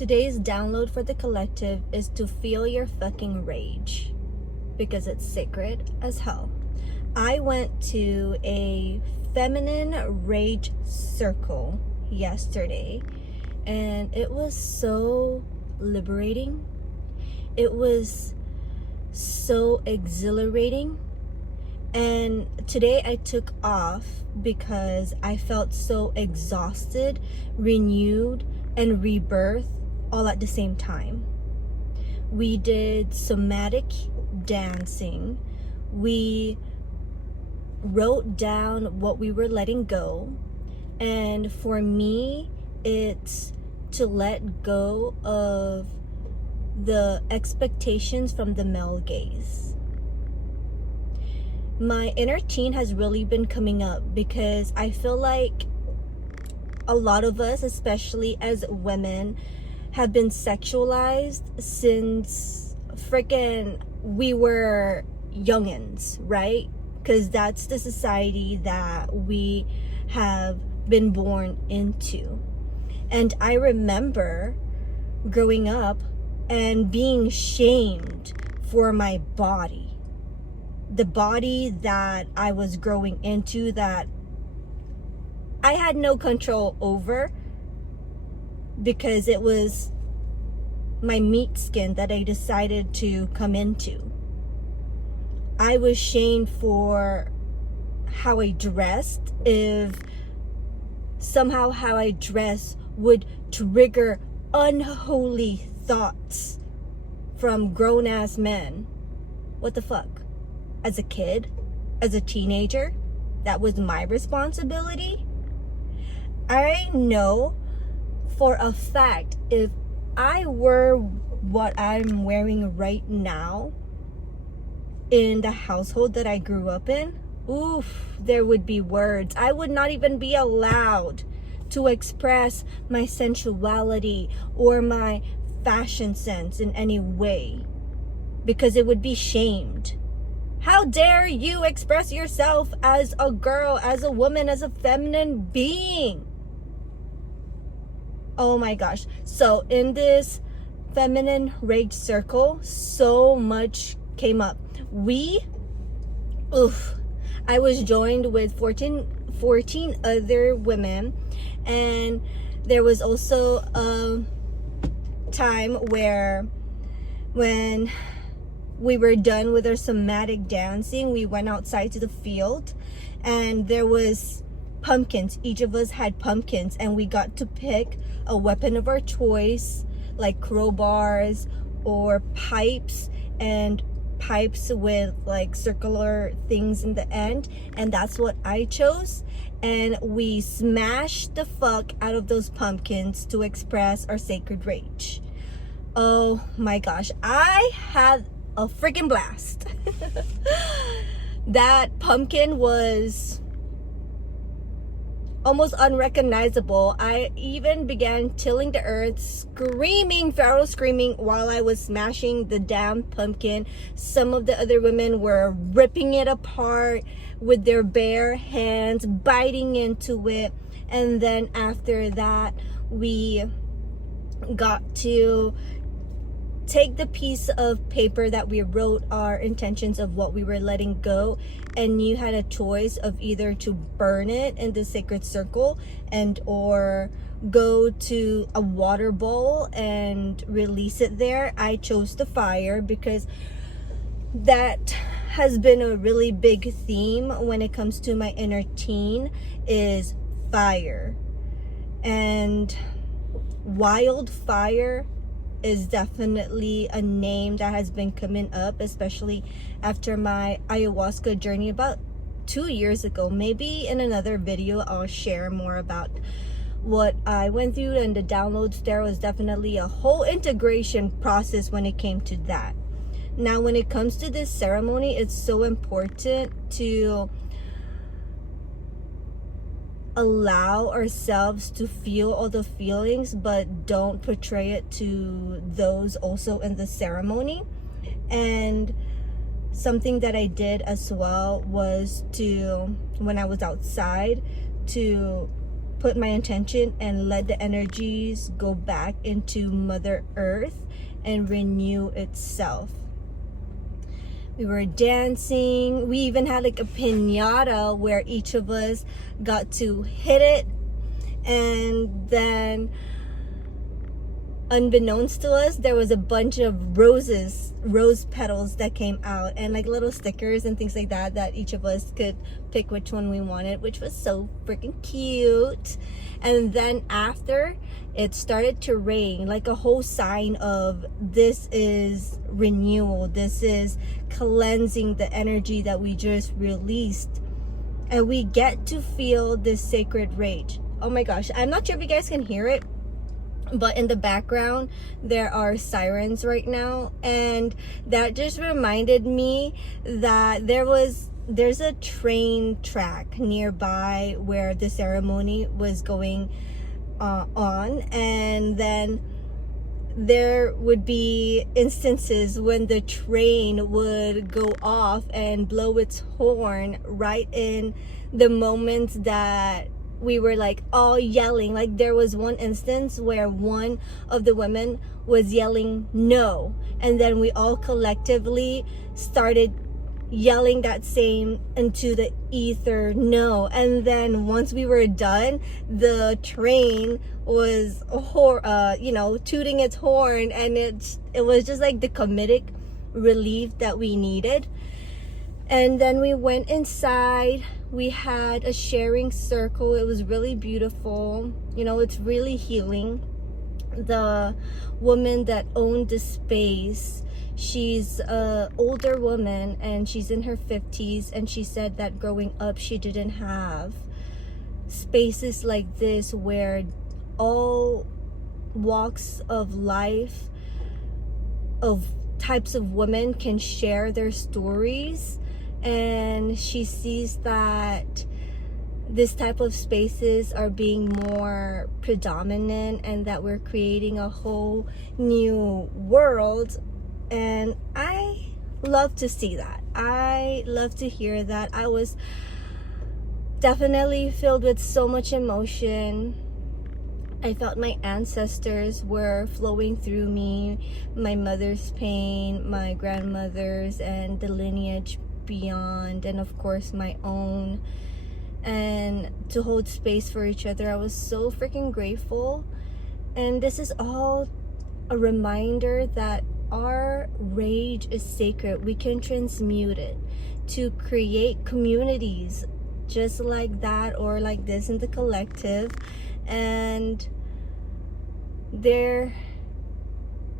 Today's download for the collective is to feel your fucking rage because it's sacred as hell. I went to a feminine rage circle yesterday and it was so liberating. It was so exhilarating. And today I took off because I felt so exhausted, renewed, and rebirth all at the same time. We did somatic dancing. We wrote down what we were letting go. And for me, it's to let go of the expectations from the male gaze. My inner teen has really been coming up because I feel like a lot of us, especially as women, have been sexualized since freaking we were youngins, right? Because that's the society that we have been born into. And I remember growing up and being shamed for my body. The body that I was growing into, that I had no control over, because it was my meat skin that I decided to come into. I was shamed for how I dressed, if somehow how I dress would trigger unholy thoughts from grown-ass men. What the fuck? As a kid, as a teenager, that was my responsibility. I know for a fact, if I were what I'm wearing right now in the household that I grew up in, oof, there would be words. I would not even be allowed to express my sensuality or my fashion sense in any way, because it would be shamed. How dare you express yourself as a girl, as a woman, as a feminine being? Oh my gosh. So in this feminine rage circle, so much came up. I was joined with 14 other women, and there was also a time where when we were done with our somatic dancing, we went outside to the field and there was pumpkins. Each of us had pumpkins and we got to pick a weapon of our choice, like crowbars or pipes, and pipes with like circular things in the end, and that's what I chose. And we smashed the fuck out of those pumpkins to express our sacred rage. Oh my gosh, I had a freaking blast. That pumpkin was almost unrecognizable. I even began tilling the earth, screaming, feral screaming, while I was smashing the damn pumpkin. Some of the other women were ripping it apart with their bare hands, biting into it. And then after that, we got to take the piece of paper that we wrote our intentions of what we were letting go, and you had a choice of either to burn it in the sacred circle and or go to a water bowl and release it there. I chose the fire because that has been a really big theme when it comes to my inner teen, is fire. And wildfire is definitely a name that has been coming up, especially after my ayahuasca journey about 2 years ago. Maybe in another video I'll share more about what I went through, and the downloads there was definitely a whole integration process when it came to that. Now when it comes to this ceremony, it's so important to allow ourselves to feel all the feelings, but don't portray it to those also in the ceremony. And something that I did as well was to, when I was outside, to put my intention and let the energies go back into Mother Earth and renew itself. We were dancing. We even had like a piñata where each of us got to hit it, and then unbeknownst to us, there was a bunch of rose petals that came out, and like little stickers and things like that, that each of us could pick which one we wanted, which was so freaking cute. And then after, it started to rain, like a whole sign of this is renewal, this is cleansing the energy that we just released, and we get to feel this sacred rage. Oh my gosh, I'm not sure if you guys can hear it, but in the background there are sirens right now, and that just reminded me that there's a train track nearby where the ceremony was going on, and then there would be instances when the train would go off and blow its horn right in the moments that we were like all yelling. Like there was one instance where one of the women was yelling no, and then we all collectively started yelling that same into the ether no, and then once we were done, the train was tooting its horn, and it was just like the comedic relief that we needed. And then we went inside. We had a sharing circle. It was really beautiful. It's really healing. The woman that owned the space, she's an older woman, and she's in her 50s, and she said that growing up she didn't have spaces like this where all walks of life, of types of women can share their stories. And she sees that this type of spaces are being more predominant, and that we're creating a whole new world. And I love to see that. I love to hear that. I was definitely filled with so much emotion. I felt my ancestors were flowing through me, my mother's pain, my grandmother's, and the lineage beyond, and of course my own. And to hold space for each other, I was so freaking grateful. And this is all a reminder that our rage is sacred. We can transmute it to create communities just like that, or like this in the collective. And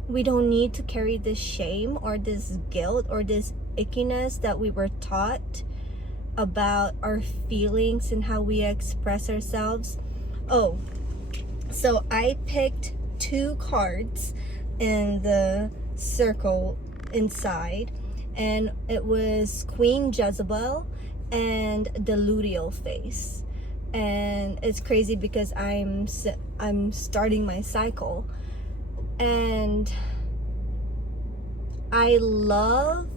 we don't need to carry this shame or this guilt or this ickiness that we were taught about our feelings and how we express ourselves. Oh, so I picked 2 cards in the circle inside, and it was Queen Jezebel and the luteal face. And it's crazy because I'm starting my cycle, and I love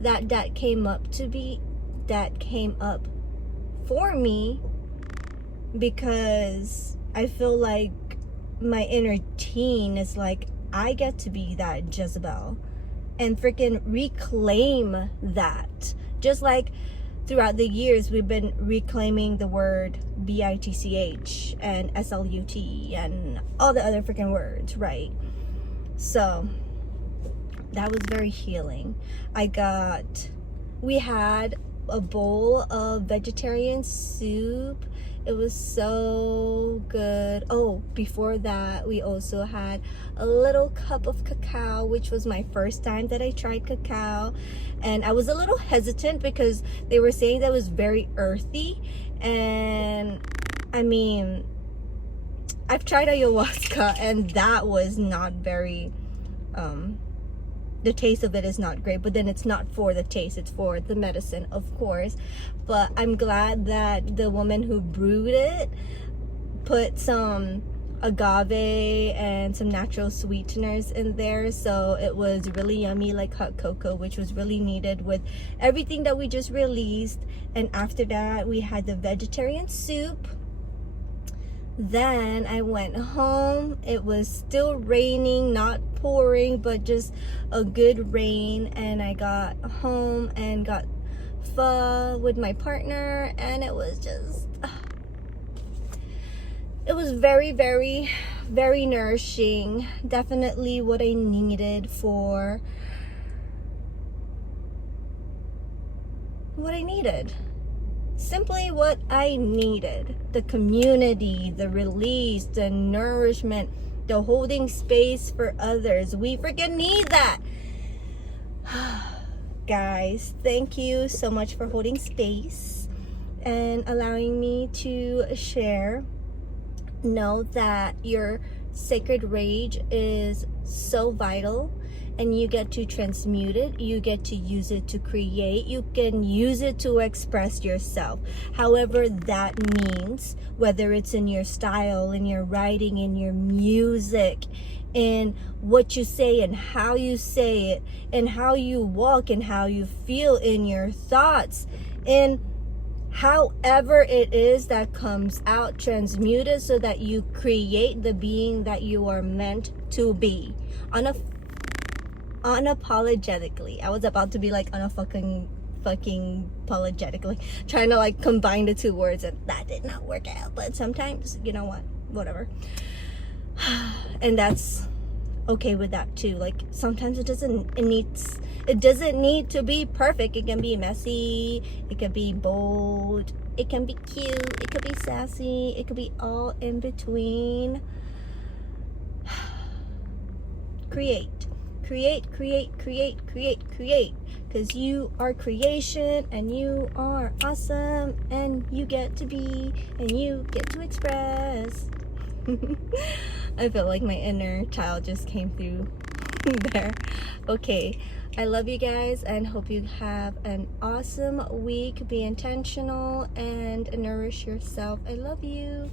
that came up for me, because I feel like my inner teen is like, I get to be that Jezebel and freaking reclaim that. Just like throughout the years, we've been reclaiming the word BITCH and SLUT and all the other freaking words, right? So that was very healing. We had a bowl of vegetarian soup. It was so good. Oh, before that, we also had a little cup of cacao, which was my first time that I tried cacao. And I was a little hesitant because they were saying that it was very earthy. And I mean, I've tried ayahuasca, and that was not very, the taste of it is not great. But then it's not for the taste, it's for the medicine, of course. But I'm glad that the woman who brewed it put some agave and some natural sweeteners in there, so it was really yummy, like hot cocoa, which was really needed with everything that we just released. And after that, we had the vegetarian soup. Then I went home. It was still raining, not pouring, but just a good rain. And I got home and got pho with my partner, and it was just, it was very, very, very nourishing. Definitely what I needed for what I needed. Simply what I needed. The community, the release, the nourishment, the holding space for others. We freaking need that. Guys, thank you so much for holding space and allowing me to share. Know that your sacred rage is so vital, and you get to transmute it. You get to use it to create. You can use it to express yourself, however that means, whether it's in your style, in your writing, in your music, in what you say and how you say it, and how you walk and how you feel, in your thoughts, in however it is that comes out. Transmute it so that you create the being that you are meant to be. Unapologetically. I was about to be like fucking apologetically, trying to like combine the two words, and that did not work out. But sometimes, you know what, whatever. And that's okay with that too. Like sometimes it doesn't need to be perfect. It can be messy, it can be bold, it can be cute, it could be sassy, it could be all in between. Create, because you are creation, and you are awesome, and you get to be, and you get to express. I feel like my inner child just came through there. Okay, I love you guys and hope you have an awesome week. Be intentional and nourish yourself. I love you.